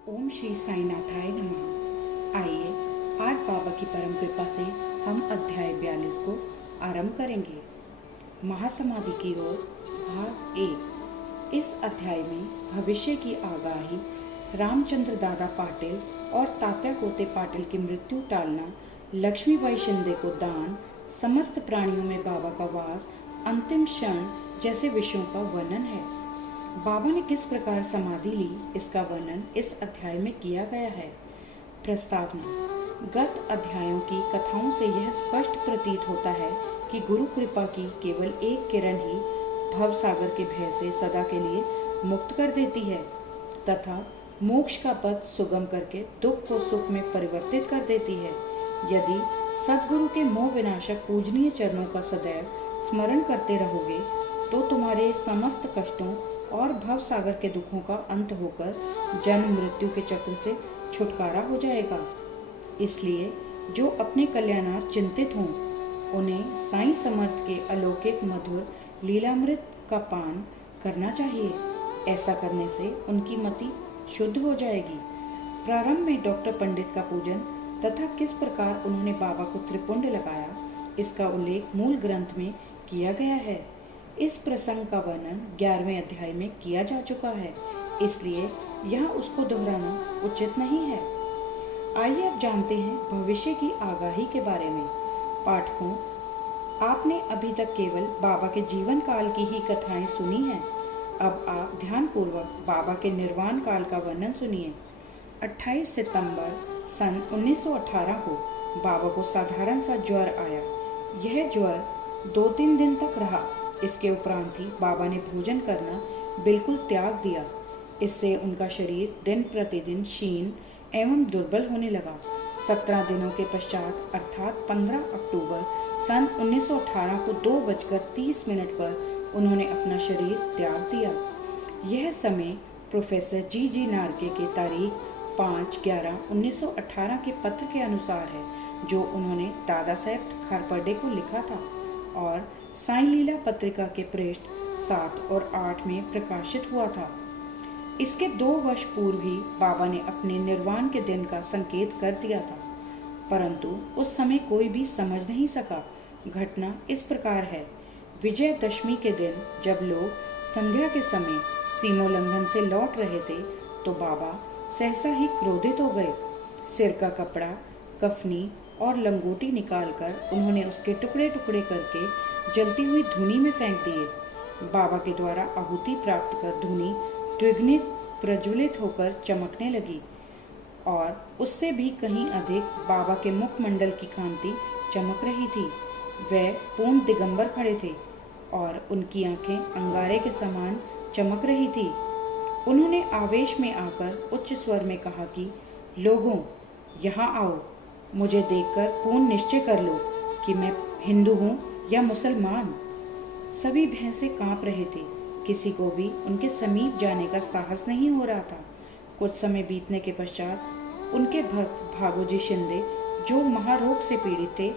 ओम श्री साईनाथाय नमः। आइए आज बाबा की परम कृपा से हम अध्याय 42 को आरंभ करेंगे। महासमाधि की ओर भाग 1। इस अध्याय में भविष्य की आगाही, रामचंद्र दादा पाटिल और तात्या कोते पाटिल की मृत्यु टालना, लक्ष्मीबाई शिंदे को दान, समस्त प्राणियों में बाबा का वास, अंतिम क्षण जैसे विषयों का वर्णन है। बाबा ने किस प्रकार समाधि ली, इसका वर्णन इस अध्याय में किया गया है। प्रस्तावना। गत अध्यायों की कथाओं से यह स्पष्ट प्रतीत होता है कि गुरु कृपा की केवल एक किरण ही भव सागर के भय से सदा के लिए मुक्त कर देती है तथा मोक्ष का पथ सुगम करके दुख को सुख में परिवर्तित कर देती है। यदि सद्गुरु के मोह विनाशक पूजनीय चरणों का सदैव स्मरण करते रहोगे तो तुम्हारे समस्त कष्टों और भव सागर के दुखों का अंत होकर जन्म मृत्यु के चक्र से छुटकारा हो जाएगा। इसलिए जो अपने कल्याणार्थ चिंतित हों उन्हें साईं समर्थ के अलौकिक मधुर लीलामृत का पान करना चाहिए। ऐसा करने से उनकी मति शुद्ध हो जाएगी। प्रारंभ में डॉक्टर पंडित का पूजन तथा किस प्रकार उन्होंने बाबा को त्रिपुंड लगाया, इसका उल्लेख मूल ग्रंथ में किया गया है। इस प्रसंग का वर्णन 11वें अध्याय में किया जा चुका है, इसलिए यहाँ उसको दोहराना उचित नहीं है। आइए अब जानते हैं भविष्य की आगाही के बारे में। पाठकों, आपने अभी तक केवल बाबा के जीवन काल की ही कथाएं सुनी हैं। अब आप ध्यानपूर्वक बाबा के निर्वाण काल का वर्णन सुनिए। 28 सितंबर सन 1918 को बाबा को साधारण सा ज्वर आया। यह ज्वर 2-3 दिन तक रहा। इसके उपरांत ही बाबा ने भोजन करना बिल्कुल त्याग दिया। इससे उनका शरीर दिन प्रतिदिन क्षीण एवं दुर्बल होने लगा। 17 दिनों के पश्चात अर्थात 15 अक्टूबर सन 1918 को 2:30 पर उन्होंने अपना शरीर त्याग दिया। यह समय प्रोफेसर जी नार्के के तारीख 5/11/1918 के पत्र के अनुसार है, जो उन्होंने दादा साहेब खारपर्डे को लिखा था और साईं लीला पत्रिका के पृष्ठ 7 और 8 में प्रकाशित हुआ था। इसके 2 वर्ष पूर्व ही बाबा ने अपने निर्वाण के दिन का संकेत कर दिया था, परंतु उस समय कोई भी समझ नहीं सका। घटना इस प्रकार है। विजयदशमी के दिन जब लोग संध्या के समय सीमोल्लंघन से लौट रहे थे तो बाबा सहसा ही क्रोधित हो गए। सिर का कपड़ा, कफनी और लंगोटी निकालकर उन्होंने उसके टुकड़े टुकड़े करके जलती हुई धूनी में फेंक दिए। बाबा के द्वारा आहुति प्राप्त कर धूनी द्विगुणित प्रज्वलित होकर चमकने लगी और उससे भी कहीं अधिक बाबा के मुखमंडल की कांति चमक रही थी। वे पूर्ण दिगंबर खड़े थे और उनकी आंखें अंगारे के समान चमक रही थी। उन्होंने आवेश में आकर उच्च स्वर में कहा कि लोगों, यहाँ आओ। मुझे देखकर पूर्ण निश्चय कर लो कि मैं हिंदू हूँ या मुसलमान। सभी भय से कांप रहे थे। किसी को भी उनके समीप जाने का साहस नहीं हो रहा था। कुछ समय बीतने के पश्चात उनके भक्त भागोजी शिंदे, जो महारोग से पीड़ित थे,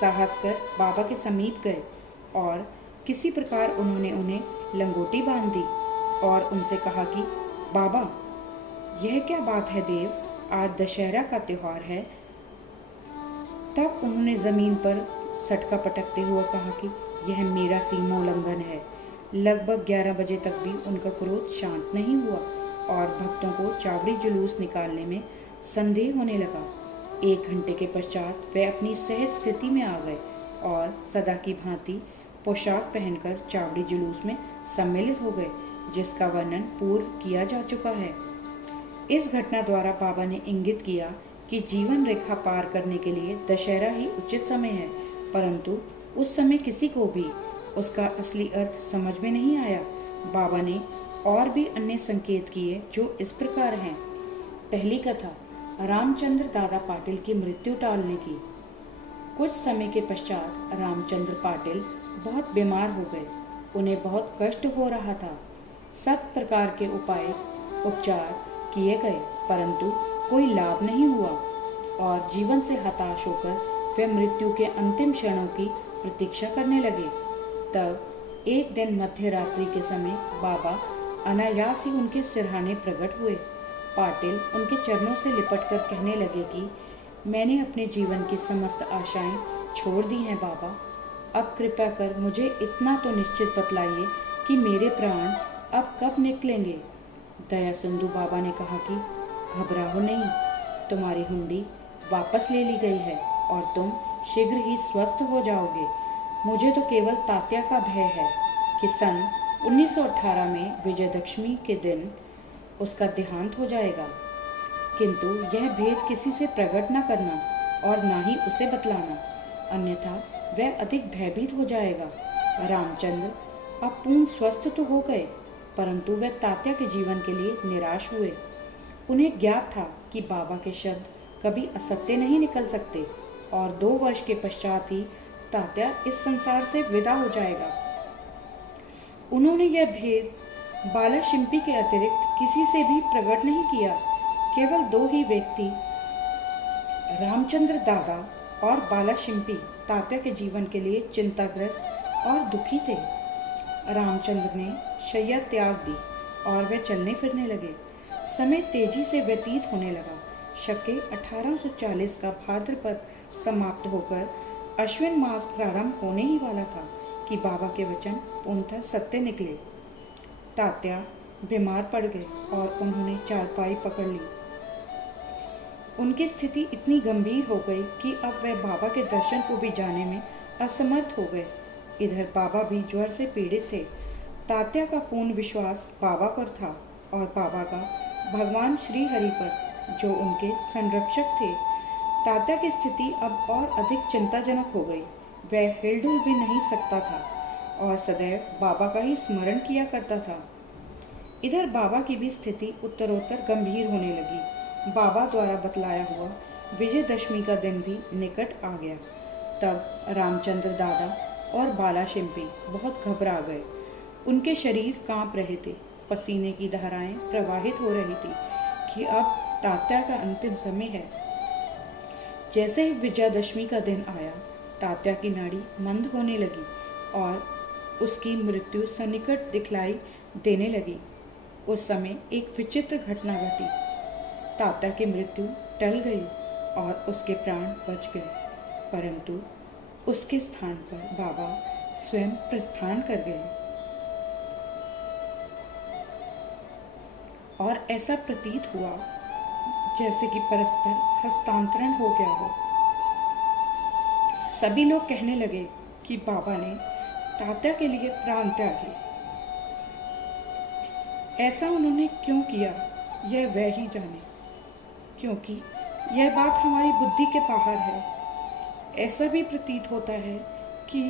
साहस कर बाबा के समीप गए और किसी प्रकार उन्होंने उन्हें लंगोटी बांध दी और उनसे कहा कि बाबा, यह क्या बात है देव, आज दशहरा का त्योहार है। तब उन्होंने जमीन पर सटका पटकते हुए कहा कि यह मेरा सीमोल्लंघन है। लगभग 11 बजे तक भी उनका क्रोध शांत नहीं हुआ और भक्तों को चावड़ी जुलूस निकालने में संदेह होने लगा। 1 घंटे के पश्चात वे अपनी सहज स्थिति में आ गए और सदा की भांति पोशाक पहनकर चावड़ी जुलूस में सम्मिलित हो गए, जिसका वर्णन पूर्व किया जा चुका है। इस घटना द्वारा बाबा ने इंगित किया कि जीवन रेखा पार करने के लिए दशहरा ही उचित समय है, परंतु उस समय किसी को भी उसका असली अर्थ समझ में नहीं आया। बाबा ने और भी अन्य संकेत किए जो इस प्रकार हैं। पहली कथा, रामचंद्र दादा पाटिल की मृत्यु टालने की। कुछ समय के पश्चात रामचंद्र पाटिल बहुत बीमार हो गए। उन्हें बहुत कष्ट हो रहा था। सब प्रकार के उपचार किए गए, परंतु कोई लाभ नहीं हुआ और जीवन से हताश होकर वे मृत्यु के अंतिम क्षणों की प्रतीक्षा करने लगे। तब एक दिन मध्य रात्रि के समय बाबा अनायास ही उनके सिरहाने प्रकट हुए पाटिल उनके चरणों से लिपटकर कहने लगे कि मैंने अपने जीवन की समस्त आशाएं छोड़ दी हैं बाबा। अब कृपा कर मुझे इतना तो निश्चित बतलाइए कि मेरे प्राण अब कब निकलेंगे। दया सिंधु बाबा ने कहा कि घबराओ नहीं, तुम्हारी हुंडी वापस ले ली गई है और तुम शीघ्र ही स्वस्थ हो जाओगे। मुझे तो केवल तात्या का भय है कि सन 1918 में विजयदशमी के दिन उसका देहांत हो जाएगा, किंतु यह भेद किसी से प्रकट न करना और न ही उसे बतलाना, अन्यथा वह अधिक भयभीत हो जाएगा। रामचंद्र अब पूर्ण स्वस्थ तो हो गए, परंतु वह तात्या के जीवन के लिए निराश हुए। उन्हें ज्ञात था कि बाबा के शब्द कभी असत्य नहीं निकल सकते और 2 वर्ष के पश्चात ही तात्या इस संसार से विदा हो जाएगा। उन्होंने यह भेद बाला शिंपी के अतिरिक्त किसी से भी प्रकट नहीं किया। केवल 2 ही व्यक्ति, रामचंद्र दादा और बाला शिंपी, तात्या के जीवन के लिए चिंताग्रस्त और दुखी थे। रामचंद्र ने शैया त्याग दी और वे चलने फिरने लगे। समय तेजी से व्यतीत होने लगा। शके 1840 का भाद्रपद समाप्त होकर अश्विन मास प्रारंभ होने ही वाला था कि बाबा के वचन पूर्णतः सत्य निकले। तात्या बीमार पड़ गए और उन्होंने चारपाई पकड़ ली। उनकी स्थिति इतनी गंभीर हो गई कि अब वह बाबा के दर्शन को भी जाने में असमर्थ हो गए। इधर बाबा भी ज्वर से पीड़ित थे। तात्या का पूर्ण विश्वास बाबा पर था और बाबा का भगवान श्री हरि पर, जो उनके संरक्षक थे। तात्या की स्थिति अब और अधिक चिंताजनक हो गई। वह हिलडुल भी नहीं सकता था और सदैव बाबा का ही स्मरण किया करता था। इधर बाबा की भी स्थिति उत्तरोत्तर गंभीर होने लगी। बाबा द्वारा बतलाया हुआ विजयदशमी का दिन भी निकट आ गया। तब रामचंद्र दादा और बाला शिंपी बहुत घबरा गए। उनके शरीर कांप रहे थे, पसीने की धाराएं प्रवाहित हो रही थी कि अब तात्या का अंतिम समय है। जैसे ही विजयादशमी का दिन आया, तात्या की नाड़ी मंद होने लगी और उसकी मृत्यु सन्निकट दिखलाई देने लगी। उस समय एक विचित्र घटना घटी। तात्या की मृत्यु टल गई और उसके प्राण बच गए, परंतु उसके स्थान पर बाबा स्वयं प्रस्थान कर गए और ऐसा प्रतीत हुआ जैसे कि परस्पर हस्तांतरण हो गया हो। सभी लोग कहने लगे कि बाबा ने तात्या के लिए प्राण त्यागे। ऐसा उन्होंने क्यों किया, यह वह ही जाने, क्योंकि यह बात हमारी बुद्धि के बाहर है। ऐसा भी प्रतीत होता है कि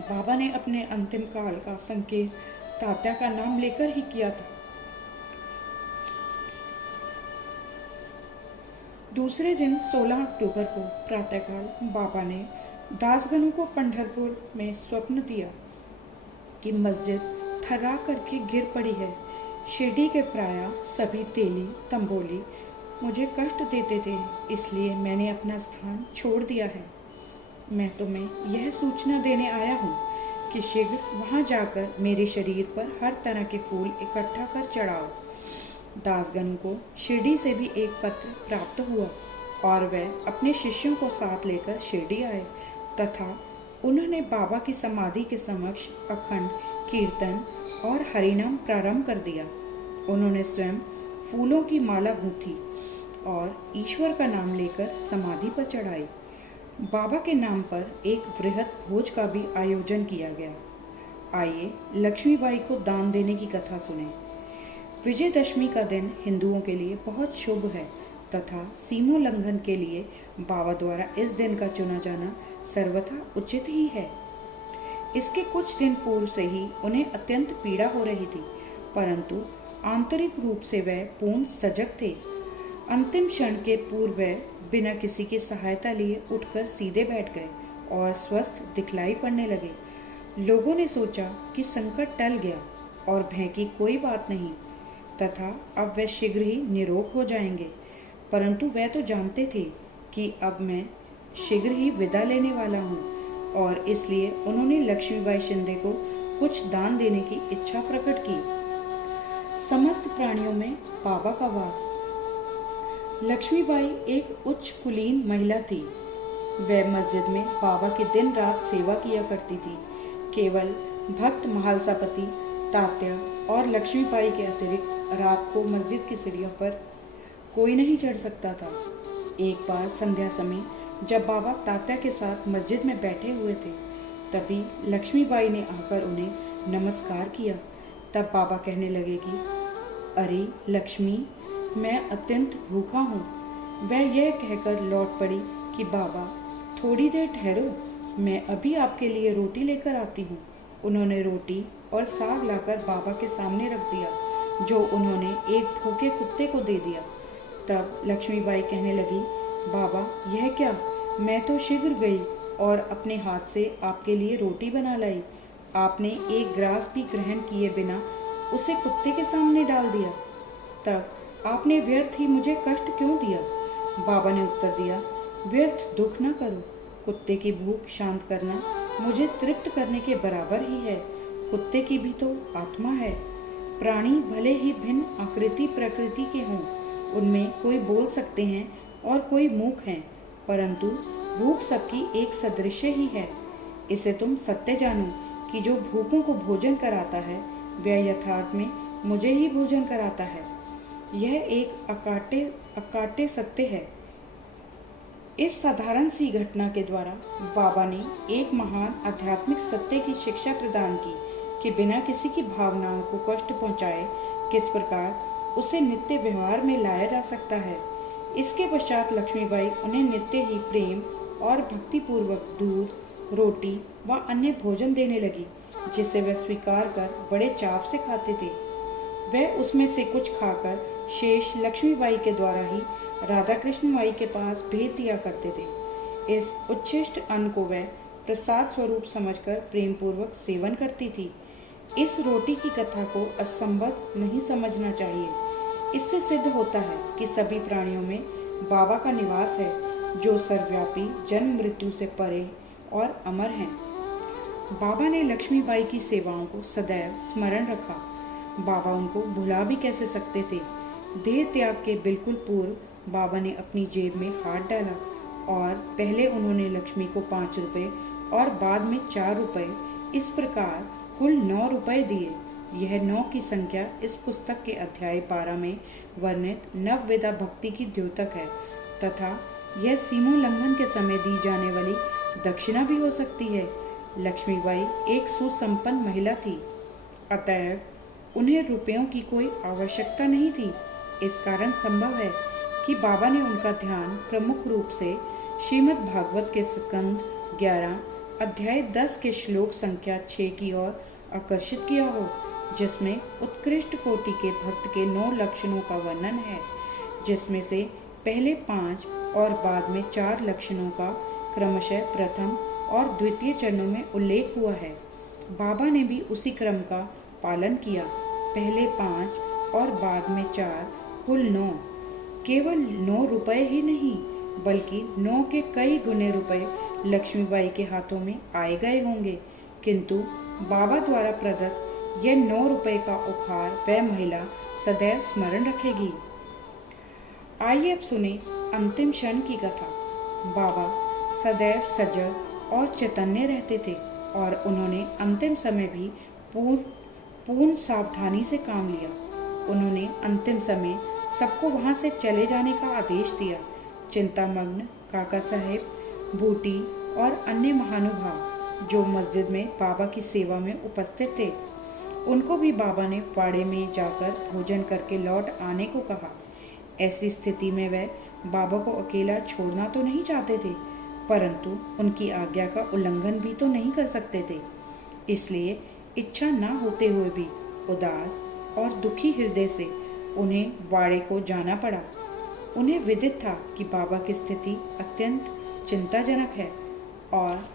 बाबा ने अपने अंतिम काल का संकेत तात्या का नाम लेकर ही किया था। दूसरे दिन 16 अक्टूबर को प्रातःकाल बाबा ने दासगणों को पंढरपुर में स्वप्न दिया कि मस्जिद थर्रा करके गिर पड़ी है। शिरडी के प्रायः सभी तेली तंबोली मुझे कष्ट देते थे, इसलिए मैंने अपना स्थान छोड़ दिया है। मैं तुम्हें यह सूचना देने आया हूँ कि शीघ्र वहाँ जाकर मेरे शरीर पर हर तरह के फूल इकट्ठा कर चढ़ाओ। दासगणों को शिरडी से भी एक पत्र प्राप्त हुआ और वह अपने शिष्यों को साथ लेकर शिरडी आए तथा उन्होंने बाबा की समाधि के समक्ष अखंड कीर्तन और हरिनाम प्रारंभ कर दिया। उन्होंने स्वयं फूलों की माला गूंथी और ईश्वर का नाम लेकर समाधि पर चढ़ाई। बाबा के नाम पर एक वृहद भोज का भी आयोजन किया गया। आइए लक्ष्मीबाई को दान देने की कथा सुने। विजयदशमी का दिन हिंदुओं के लिए बहुत शुभ है तथा सीमोल्लंघन के लिए बाबा द्वारा इस दिन का चुना जाना सर्वथा उचित ही है। इसके कुछ दिन पूर्व से ही उन्हें अत्यंत पीड़ा हो रही थी, परंतु आंतरिक रूप से वह पूर्ण सजग थे। अंतिम क्षण के पूर्व वह बिना किसी की सहायता लिए उठकर सीधे बैठ गए और स्वस्थ दिखलाई पड़ने लगे। लोगों ने सोचा कि संकट टल गया और भय की कोई बात नहीं तथा अब वे शीघ्र ही निरोग हो जाएंगे, परंतु वह तो जानते थे कि अब मैं शीघ्र ही विदा लेने वाला हूँ और इसलिए उन्होंने लक्ष्मीबाई शिंदे को कुछ दान देने की इच्छा प्रकट की। समस्त प्राणियों में बाबा का वास। लक्ष्मीबाई एक उच्च कुलीन महिला थी। वह मस्जिद में बाबा की दिन रात सेवा किया करती थी। केवल भक्त महालसापति, तात्या और लक्ष्मीबाई के अतिरिक्त रात को मस्जिद की सीढ़ियों पर कोई नहीं चढ़ सकता था। एक बार संध्या समय जब बाबा तात्या के साथ मस्जिद में बैठे हुए थे, तभी लक्ष्मीबाई ने आकर उन्हें नमस्कार किया। तब बाबा कहने लगे कि अरे लक्ष्मी, मैं अत्यंत भूखा हूँ। वह यह कहकर लौट पड़ी कि बाबा थोड़ी देर ठहरो, मैं अभी आपके लिए रोटी लेकर आती हूँ। उन्होंने रोटी और साग लाकर बाबा के सामने रख दिया, जो उन्होंने एक भूखे कुत्ते को दे दिया। तब लक्ष्मीबाई कहने लगी, बाबा यह क्या, मैं तो शीघ्र गई और अपने हाथ से आपके लिए रोटी बना लाई। आपने एक ग्रास भी ग्रहण किए बिना उसे कुत्ते के सामने डाल दिया। तब आपने व्यर्थ ही मुझे कष्ट क्यों दिया? बाबा ने उत्तर दिया, व्यर्थ दुख न करो। कुत्ते की भूख शांत करना मुझे तृप्त करने के बराबर ही है। कुत्ते की भी तो आत्मा है। प्राणी भले ही भिन्न आकृति प्रकृति के हों, उनमें कोई बोल सकते हैं और कोई मूक हैं, परंतु भूख सबकी एक सदृश ही है। इसे तुम सत्य जानो कि जो भूखों को भोजन कराता है, वह यथार्थ में मुझे ही भोजन कराता है। यह एक अकाट्य सत्य है। इस साधारण सी घटना के द्वारा बाबा ने एक महान आध्यात्मिक सत्य की शिक्षा प्रदान की कि बिना किसी की भावनाओं को कष्ट पहुंचाए किस प्रकार उसे नित्य व्यवहार में लाया जा सकता है। इसके पश्चात लक्ष्मीबाई उन्हें नित्य ही प्रेम और भक्तिपूर्वक दूध, रोटी व अन्य भोजन देने लगी, जिसे वह स्वीकार कर बड़े चाव से खाते थे। वह उसमें से कुछ खाकर शेष लक्ष्मीबाई के द्वारा ही राधा कृष्ण बाई के पास भेज दिया करते थे। इस उच्छिष्ट अन्न को वह प्रसाद स्वरूप समझकर प्रेम पूर्वक सेवन करती थी। इस रोटी की कथा को असंबद्ध नहीं समझना चाहिए। इससे सिद्ध होता है कि सभी प्राणियों में बाबा का निवास है, जो सर्वव्यापी, जन्म मृत्यु से परे और अमर हैं। बाबा ने लक्ष्मीबाई की सेवाओं को सदैव स्मरण रखा। बाबा उनको भुला भी कैसे सकते थे। देह त्याग के बिल्कुल पूर्व बाबा ने अपनी जेब में हाथ डाला और पहले उन्होंने लक्ष्मी को 5 रुपए और बाद में 4 रुपए, इस प्रकार कुल 9 रुपए दिए। यह 9 की संख्या इस पुस्तक के अध्याय 12 में वर्णित नवविधा भक्ति की द्योतक है तथा यह सीमोल्लंघन के समय दी जाने वाली दक्षिणा भी हो सकती है। लक्ष्मीबाई एक सुसंपन्न महिला थी, अतएव उन्हें रुपयों की कोई आवश्यकता नहीं थी। इस कारण संभव है कि बाबा ने उनका ध्यान प्रमुख रूप से श्रीमद् भागवत के स्कंद 11 अध्याय 10 के श्लोक संख्या 6 की ओर आकर्षित किया हो, जिसमें उत्कृष्ट कोटि के भक्त के 9 लक्षणों का वर्णन है, जिसमें से पहले 5 और बाद में 4 लक्षणों का क्रमशः प्रथम और द्वितीय चरणों में उल्लेख हुआ है। बाबा ने भी उसी क्रम का पालन किया। पहले 5 और बाद में 4, कुल 9। केवल 9 रुपए ही नहीं, बल्कि 9 के कई गुने रुपए लक्ष्मीबाई के हाथों में आए गए होंगे, किंतु बाबा द्वारा प्रदत्त यह 9 रुपए का उपहार वह महिला सदैव स्मरण रखेगी। आइए अब सुने अंतिम क्षण की कथा। बाबा सदैव सजग और चैतन्य रहते थे और उन्होंने अंतिम समय भी पूर्ण सावधानी से काम लिया। उन्होंने अंतिम समय सबको वहां से चले जाने का आदेश दिया। चिंतामग्न काका साहेब, बूटी और अन्य महानुभाव जो मस्जिद में बाबा की सेवा में उपस्थित थे, उनको भी बाबा ने वाड़े में जाकर भोजन करके लौट आने को कहा। ऐसी स्थिति में वह बाबा को अकेला छोड़ना तो नहीं चाहते थे, परंतु उनकी आज्ञा का उल्लंघन भी तो नहीं कर सकते थे। इसलिए इच्छा न होते हुए भी उदास और दुखी हृदय से उन्हें वाड़े को जाना पड़ा। उन्हें विदित था कि बाबा की स्थिति अत्यंत चिंताजनक है और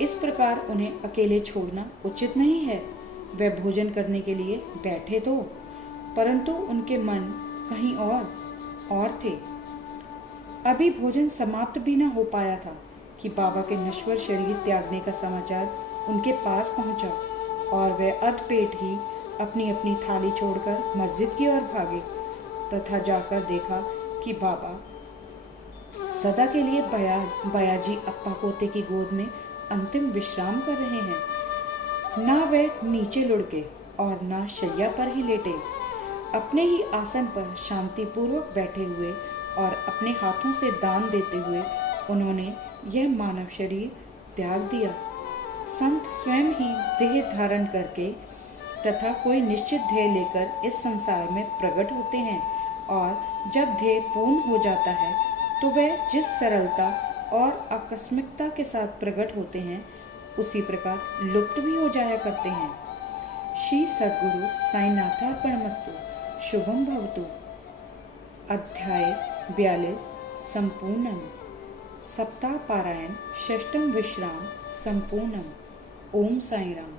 इस प्रकार उन्हें अकेले छोड़ना उचित नहीं है। वे भोजन करने के लिए बैठे तो, परंतु उनके मन कहीं और थे। अभी भोजन समाप्त भी न हो पाया था कि बाबा के नश्वर शरीर त्यागने का समाचार उनके पास पहुंचा और वे अधपेट ही अपनी अपनी थाली छोड़कर मस्जिद की ओर भागे तथा जाकर देखा कि बाबा सदा के लिए बयाजी अप्पा पोते की गोद में अंतिम विश्राम कर रहे हैं। ना वे नीचे लुढ़के और ना शैया पर ही लेटे, अपने ही आसन पर शांतिपूर्वक बैठे हुए और अपने हाथों से दान देते हुए उन्होंने यह मानव शरीर त्याग दिया। संत स्वयं ही देह धारण करके तथा कोई निश्चित ध्येय लेकर इस संसार में प्रकट होते हैं और जब ध्येय पूर्ण हो जाता है तो वह जिस सरलता और आकस्मिकता के साथ प्रकट होते हैं उसी प्रकार लुप्त भी हो जाया करते हैं। श्री सद्गुरु साईनाथार्पणमस्तु। शुभम भवतु। अध्याय 42 संपूर्णम। सप्ताह पारायण षष्ठम विश्राम संपूर्णम। ओम साई राम।